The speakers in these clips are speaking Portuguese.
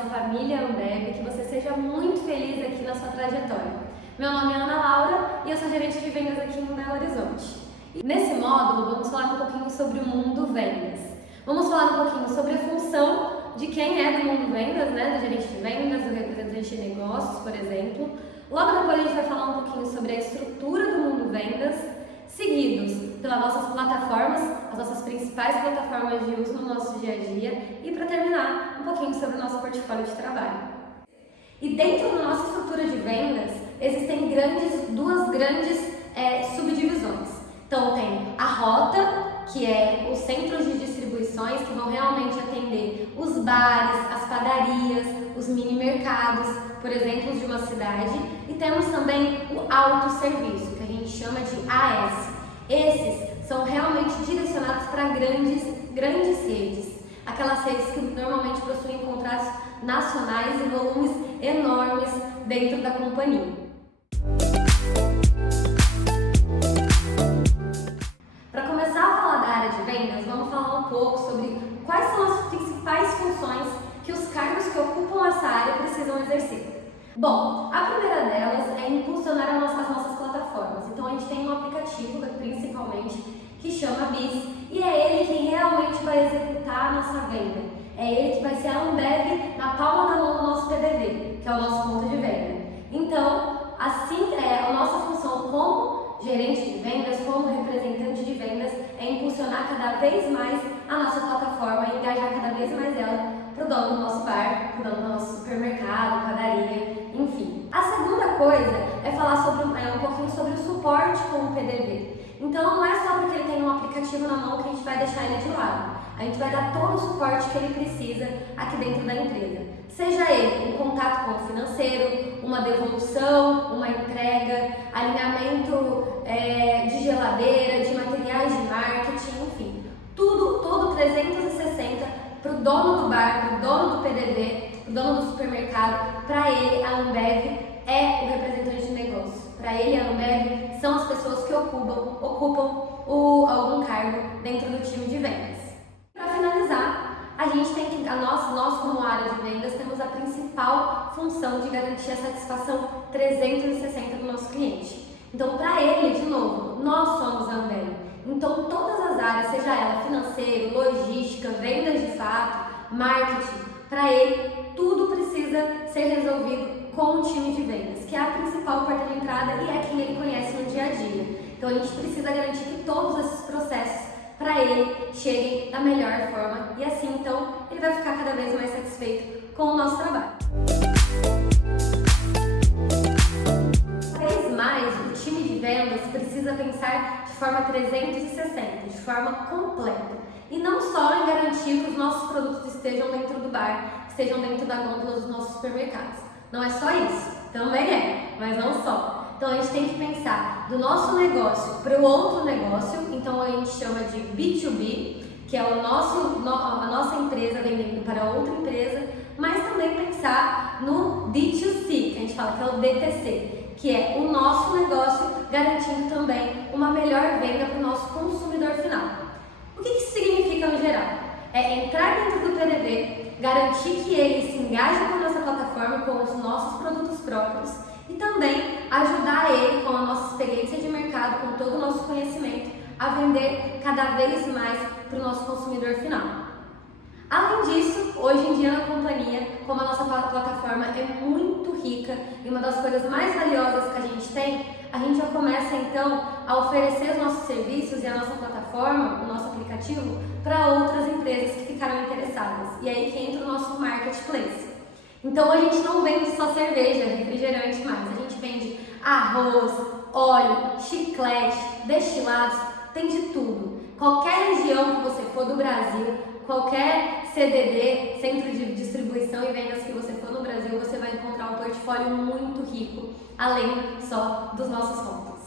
nossa família Ambev, que você seja muito feliz aqui na sua trajetória. Meu nome é Ana Laura e eu sou gerente de vendas aqui em Belo Horizonte. E nesse módulo vamos falar um pouquinho sobre o mundo vendas. Vamos falar um pouquinho sobre a função de quem é do mundo vendas, né? Do gerente de vendas, do representante de negócios, por exemplo. Logo depois a gente vai falar um pouquinho sobre a estrutura do mundo vendas, seguidos pelas nossas plataformas, as nossas principais plataformas de uso no nosso dia a dia e para terminar um pouquinho sobre o nosso portfólio de trabalho. E dentro da nossa estrutura de vendas existem duas grandes subdivisões. Então tem a rota, que é os centros de distribuições que vão realmente atender os bares, as padarias, os mini mercados, por exemplo, de uma cidade. E temos também o autosserviço, que a gente chama de AS. Esses são realmente direcionados para grandes redes, aquelas redes que normalmente possuem contratos nacionais e volumes enormes dentro da companhia. Para começar a falar da área de vendas, vamos falar um pouco sobre quais são as principais funções que os cargos que ocupam essa área precisam exercer. Bom, a primeira delas é impulsionar as nossas plataformas. Então a gente tem um aplicativo, principalmente, que chama BIS, e é ele quem realmente vai executar a nossa venda. É ele que vai ser a Ambev na palma da mão do nosso PDV, que é o nosso ponto de venda. Então, assim, a nossa função como gerente de vendas, como representante de vendas, é impulsionar cada vez mais a nossa plataforma e engajar cada vez mais ela para o dono do nosso bar, para o dono do nosso supermercado, padaria, enfim. A segunda coisa é falar um pouquinho sobre o suporte com o PDV. Então não é só porque ele tem um aplicativo na mão que a gente vai deixar ele de lado. A gente vai dar todo o suporte que ele precisa aqui dentro da empresa. Seja ele um contato com o financeiro, uma devolução, uma entrega, alinhamento de geladeira, de materiais de marketing, enfim. Todo 360 para o dono do bar, para o dono do PDV, para o dono do supermercado. Para ele, a Ambev é o representante de negócio. Para ele, a Ambev são as pessoas que ocupam algum cargo dentro do time de vendas. Para finalizar, a gente tem que, nós como área de vendas, temos a principal função de garantir a satisfação 360 do nosso cliente. Então, para ele, de novo, nós somos a Ambev. Então, todas as áreas, seja ela financeiro, logística, vendas de fato, marketing, para ele, tudo precisa ser resolvido com o time de vendas, que é a principal porta de entrada e é quem ele conhece no dia a dia. Então, a gente precisa garantir que todos esses processos para ele cheguem da melhor forma e assim, então, ele vai ficar cada vez mais satisfeito com o nosso trabalho. Cada vez mais, o time de vendas precisa pensar de forma 360, de forma completa. E não só em garantir que os nossos produtos estejam dentro do bar, estejam dentro da gôndola dos nossos supermercados. Não é só isso, também é, mas não só. Então a gente tem que pensar do nosso negócio para o outro negócio, então a gente chama de B2B, que é a nossa empresa vendendo para outra empresa, mas também pensar no D2C, que a gente fala que é o DTC, que é o nosso negócio garantindo também uma melhor venda para o nosso consumidor final. O que isso significa no geral? É entrar dentro do PDV, garantir que ele se engaje com a nossa plataforma, com os nossos produtos próprios e também ajudar ele com a nossa experiência de mercado, com todo o nosso conhecimento, a vender cada vez mais para o nosso consumidor final. Além disso, hoje em dia na companhia, como a nossa plataforma é muito rica e uma das coisas mais valiosas que a gente já começa então a oferecer os nossos serviços e a nossa plataforma, o nosso aplicativo, para outras empresas que ficaram interessadas. E aí que entra o nosso marketplace. Então a gente não vende só cerveja, refrigerante mais, a gente vende arroz, óleo, chiclete, destilados, tem de tudo. Qualquer região que você for do Brasil, qualquer CDD, Centro de Distribuição e Vendas que você for no Brasil, você vai encontrar um portfólio muito rico, além só dos nossos pontos.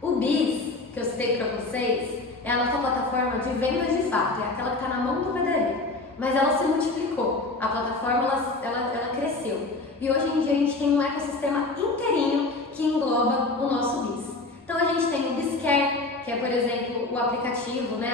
O BIS, que eu citei para vocês, é a nossa plataforma de vendas de fato, é aquela que está na mão do PDV, mas ela se multiplicou, a plataforma ela cresceu e hoje em dia a gente tem um ecossistema inteirinho que engloba o nosso BIS. Então a gente tem o BIScare, que é, por exemplo, o aplicativo, né,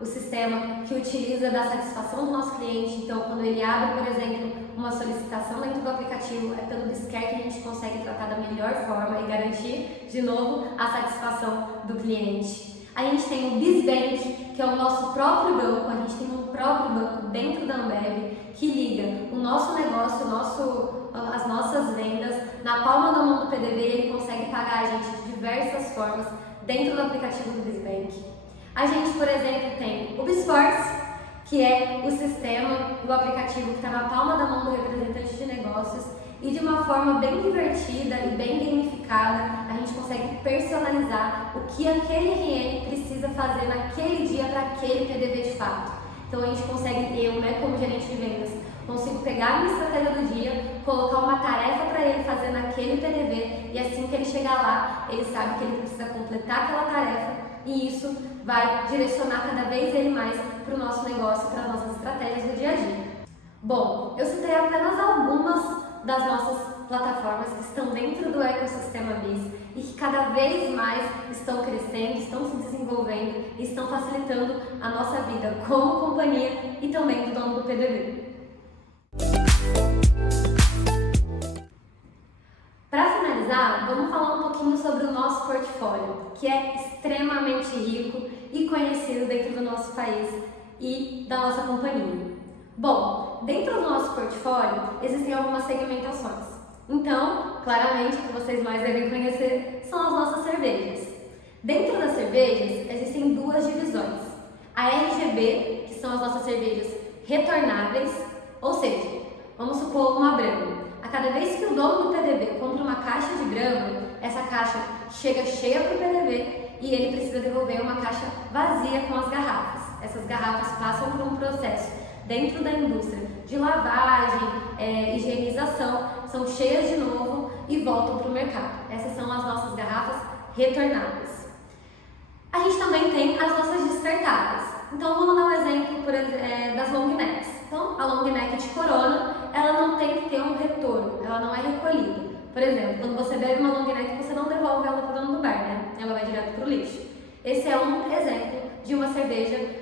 o sistema que utiliza da satisfação do nosso cliente. Então, quando ele abre, por exemplo, uma solicitação dentro do aplicativo, é pelo Biscare que a gente consegue tratar da melhor forma e garantir, de novo, a satisfação do cliente. A gente tem o Bisbank, que é o nosso próprio banco. A gente tem um próprio banco dentro da Ambev que liga o nosso negócio, as nossas vendas na palma da mão do PDV, e ele consegue pagar a gente de diversas formas dentro do aplicativo do Bisbank. A gente, por exemplo, tem o Bisforce, que é o sistema, o aplicativo que está na palma da mão do representante de negócios, e de uma forma bem divertida e bem gamificada, a gente consegue personalizar o que aquele RN precisa fazer naquele dia para aquele PDV de fato. Então a gente consegue, eu, né, como gerente de vendas, consigo pegar a minha estratégia do dia, colocar uma tarefa para ele fazer naquele PDV, e assim que ele chegar lá, ele sabe que ele precisa completar aquela tarefa, e isso vai direcionar cada vez ele mais para o nosso negócio, para as nossas estratégias do dia a dia. Bom, eu citei apenas algumas das nossas plataformas que estão dentro do ecossistema BIS e que cada vez mais estão crescendo, estão se desenvolvendo e estão facilitando a nossa vida como companhia e também do dono do PDV. Para finalizar, vamos falar um pouquinho sobre o nosso portfólio, que é extremamente rico e conhecido dentro do nosso país e da nossa companhia. Bom, dentro do nosso portfólio existem algumas segmentações. Então, claramente, o que vocês mais devem conhecer são as nossas cervejas. Dentro das cervejas existem duas divisões. A RGB, que são as nossas cervejas retornáveis, ou seja, vamos supor uma Brahma. A cada vez que o dono do PDV compra uma caixa de Brahma, essa caixa chega cheia para o PDV e ele precisa devolver uma caixa vazia com as garrafas. Essas garrafas passam por um processo dentro da indústria de lavagem, higienização, são cheias de novo e voltam para o mercado. Essas são as nossas garrafas retornáveis. A gente também tem as nossas descartáveis. Então vamos dar um exemplo das long necks. Então a long neck de Corona, ela não tem que ter um retorno, ela não é recolhida. Por exemplo, quando você bebe uma long neck, você não devolve ela para o dono do bar, né? Ela vai direto para o lixo. Esse é um exemplo de uma cerveja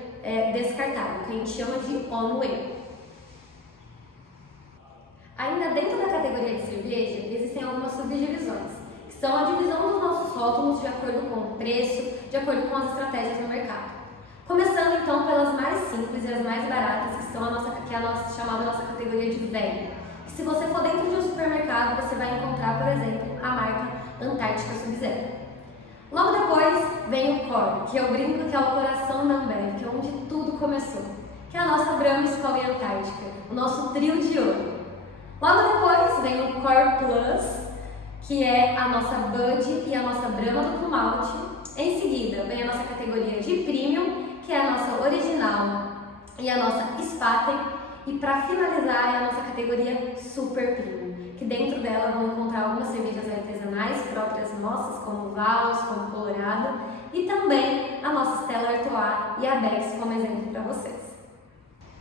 descartável, que a gente chama de on-way. Ainda dentro da categoria de cerveja, existem algumas subdivisões, que são a divisão dos nossos rótulos de acordo com o preço, de acordo com as estratégias do mercado. Começando então pelas mais simples e as mais baratas, que é a nossa chamada nossa categoria de velho. Se você for dentro de um supermercado, você vai encontrar, por exemplo, a marca Antártica Sub-Zero. Logo depois vem o Core, que eu brinco que é o coração da Ambev, que é onde tudo começou, que é a nossa Brahma, Skol e Antártica, o nosso trio de ouro. Logo depois vem o Core Plus, que é a nossa Bud e a nossa Brahma Duplo Malte. Em seguida vem a nossa categoria de Premium, que é a nossa Original e a nossa Spaten. E para finalizar é a nossa categoria Super Premium, que dentro dela vão encontrar algumas cervejas artesanais próprias nossas, como Vals, como Colorado, e também a nossa Stella Artois e a Beck's como exemplo para vocês.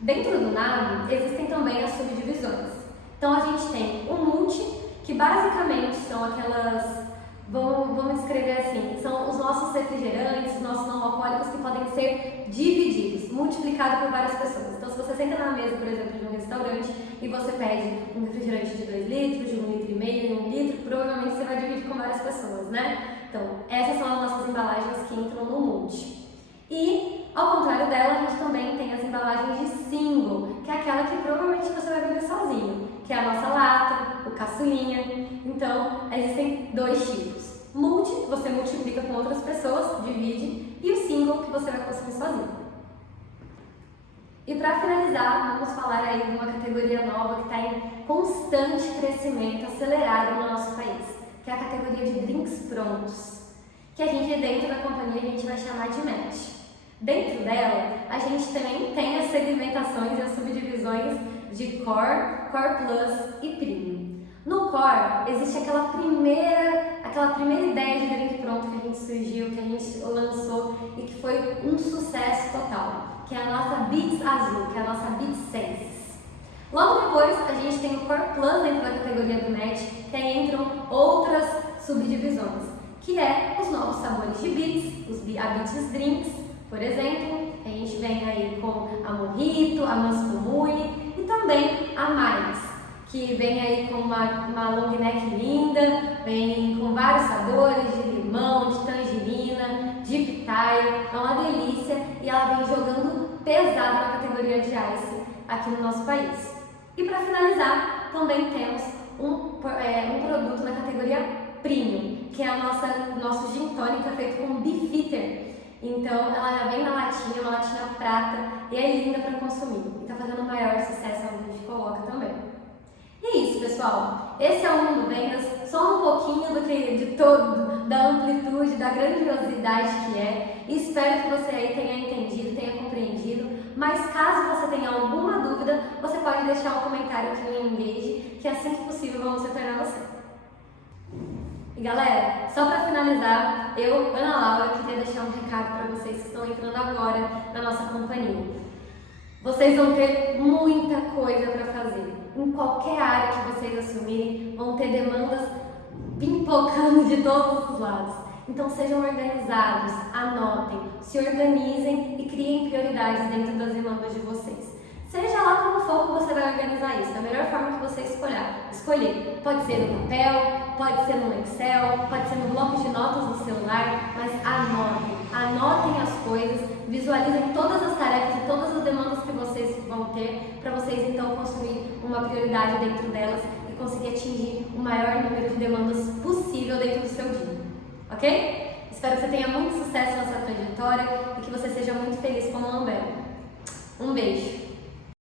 Dentro do NAB existem também as subdivisões. Então a gente tem o Multi, que basicamente são aquelas, vamos descrever assim, são os nossos refrigerantes, os nossos não alcoólicos que podem ser divididos, multiplicados por várias pessoas. Então se você senta na mesa, por exemplo, de um restaurante e você pede um refrigerante de 2 litros, de 1,5 litro e 1 litro, provavelmente você vai dividir com várias pessoas, né? Então essas são as nossas embalagens que entram no Multi. E, ao contrário dela, a gente também tem as embalagens de single, que é aquela que provavelmente você vai beber sozinho, que é a nossa lata, o caçulinha. Então, existem dois tipos. Multi, que você multiplica com outras pessoas, divide, e o single, que você vai consumir sozinho. E para finalizar, vamos falar aí de uma categoria nova que está em constante crescimento acelerado no nosso país, que é a categoria de drinks prontos, que a gente dentro da companhia a gente vai chamar de match. Dentro dela, a gente também tem as segmentações e as subdivisões de Core, Core Plus e Premium. No Core, existe aquela primeira ideia de drink pronto que a gente surgiu, que a gente lançou e que foi um sucesso total, que é a nossa Beats Azul, que é a nossa Beats Senses. Logo depois, a gente tem o Core Plus dentro da categoria do Match, que aí entram outras subdivisões, que é os novos sabores de beats, a Beats Drinks, por exemplo. A gente vem aí com a Mojito, a Manso Mule e também a Mais, que vem aí com uma long neck linda, vem com vários sabores de limão, de tangerina, de pitaia, é uma delícia e ela vem jogando pesado na categoria de ice aqui no nosso país. E para finalizar, também temos um produto na categoria Premium, que é o nosso gin tônica feito com Beefeater. Então ela já vem na latinha, uma latinha prata e é linda para consumir. E tá fazendo o maior sucesso onde a gente coloca também. E é isso, pessoal. Esse é o Mundo Vendas, só um pouquinho da amplitude, da grandiosidade que é. E espero que você aí tenha entendido, tenha compreendido. Mas caso você tenha alguma dúvida, você pode deixar um comentário aqui no Engage, que assim que possível vamos retornar você. E galera, só para finalizar, eu, Ana Laura, queria deixar um recado para vocês que estão entrando agora na nossa companhia. Vocês vão ter muita coisa para fazer. Em qualquer área que vocês assumirem, vão ter demandas pipocando de todos os lados. Então sejam organizados, anotem, se organizem e criem prioridades dentro das demandas de vocês. Seja lá como for que você vai organizar isso, da melhor forma que você escolher. Pode ser no papel, pode ser no Excel, pode ser no bloco de notas no celular, mas anotem as coisas, visualizem todas as tarefas e todas as demandas que vocês vão ter, para vocês então construir uma prioridade dentro delas e conseguir atingir o maior número de demandas possível dentro do seu dia, ok? Espero que você tenha muito sucesso nessa trajetória e que você seja muito feliz como a Ambel. Um beijo!